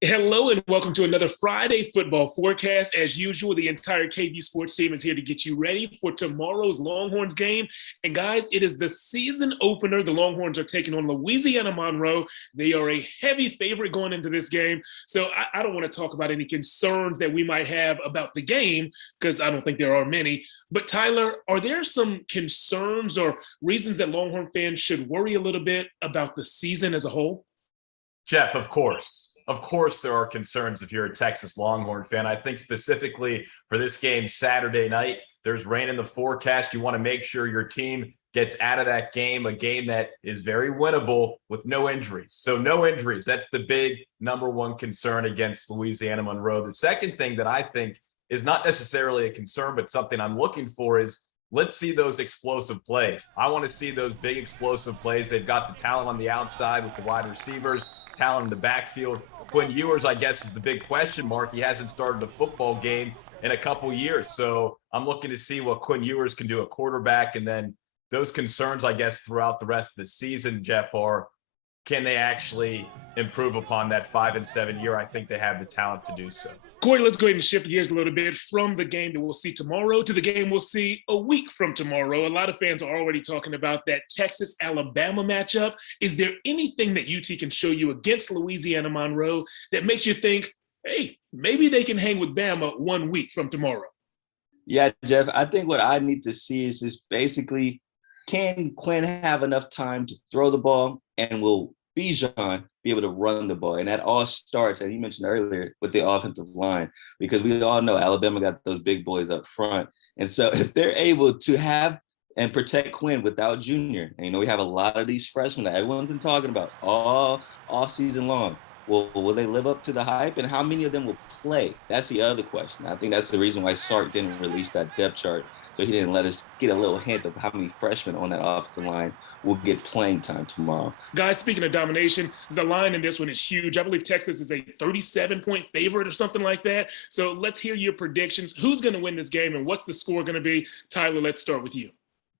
Hello and welcome to another Friday football forecast. As usual, the entire KVUE Sports team is here to get you ready for tomorrow's Longhorns game. And guys, it is the season opener. The Longhorns are taking on Louisiana Monroe. They are a heavy favorite going into this game. So I don't want to talk about any concerns that we might have about the game because I don't think there are many. But Tyler, are there some concerns or reasons that Longhorn fans should worry a little bit about the season as a whole? Jeff, of course. Of course, there are concerns if you're a Texas Longhorn fan. I think specifically for this game Saturday night, there's rain in the forecast. You want to make sure your team gets out of that game, a game that is very winnable with no injuries. So no injuries. That's the big number one concern against Louisiana Monroe. The second thing that I think is not necessarily a concern, but something I'm looking for is let's see those explosive plays. I want to see those big explosive plays. They've got the talent on the outside with the wide receivers, talent in the backfield. Quinn Ewers, I guess, is the big question mark. He hasn't started a football game in a couple years. So I'm looking to see what Quinn Ewers can do at quarterback. And then those concerns, I guess, throughout the rest of the season, Jeff, are can they actually improve upon that 5-7 year? I think they have the talent to do so. Corey, let's go ahead and shift gears a little bit from the game that we'll see tomorrow to the game we'll see a week from tomorrow. A lot of fans are already talking about that Texas-Alabama matchup. Is there anything that UT can show you against Louisiana Monroe that makes you think, hey, maybe they can hang with Bama 1 week from tomorrow? Yeah, Jeff, I think what I need to see is just basically, can Quinn have enough time to throw the ball, and will Bijan be able to run the ball? And that all starts, as you mentioned earlier, with the offensive line, because we all know Alabama got those big boys up front. And so if they're able to have and protect Quinn without Junior, and we have a lot of these freshmen that everyone's been talking about all season long. Well, will they live up to the hype, and how many of them will play? That's the other question. I think that's the reason why Sark didn't release that depth chart. So he didn't let us get a little hint of how many freshmen on that offensive line will get playing time tomorrow. Guys, speaking of domination, the line in this one is huge. I believe Texas is a 37-point favorite or something like that. So let's hear your predictions. Who's going to win this game and what's the score going to be? Tyler, let's start with you.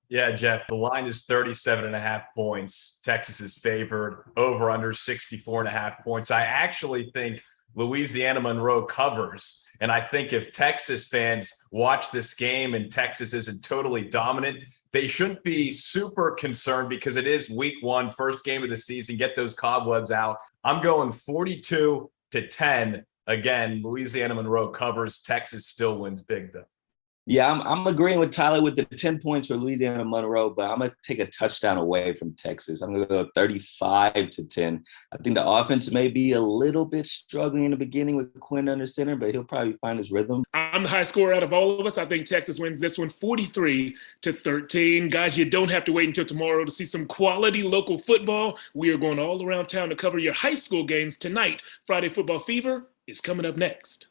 Yeah, Jeff, the line is 37.5 points. Texas is favored over under 64.5 points. I actually think Louisiana Monroe covers. And I think if Texas fans watch this game and Texas isn't totally dominant, they shouldn't be super concerned because it is week one, first game of the season. Get those cobwebs out. I'm going 42-10. Again, Louisiana Monroe covers. Texas still wins big, though. Yeah, I'm agreeing with Tyler with the 10 points for Louisiana Monroe, but I'm going to take a touchdown away from Texas. I'm going to go 35-10. I think the offense may be a little bit struggling in the beginning with Quinn under center, but he'll probably find his rhythm. I'm the high scorer out of all of us. I think Texas wins this one 43-13. Guys, you don't have to wait until tomorrow to see some quality local football. We are going all around town to cover your high school games tonight. Friday Football Fever is coming up next.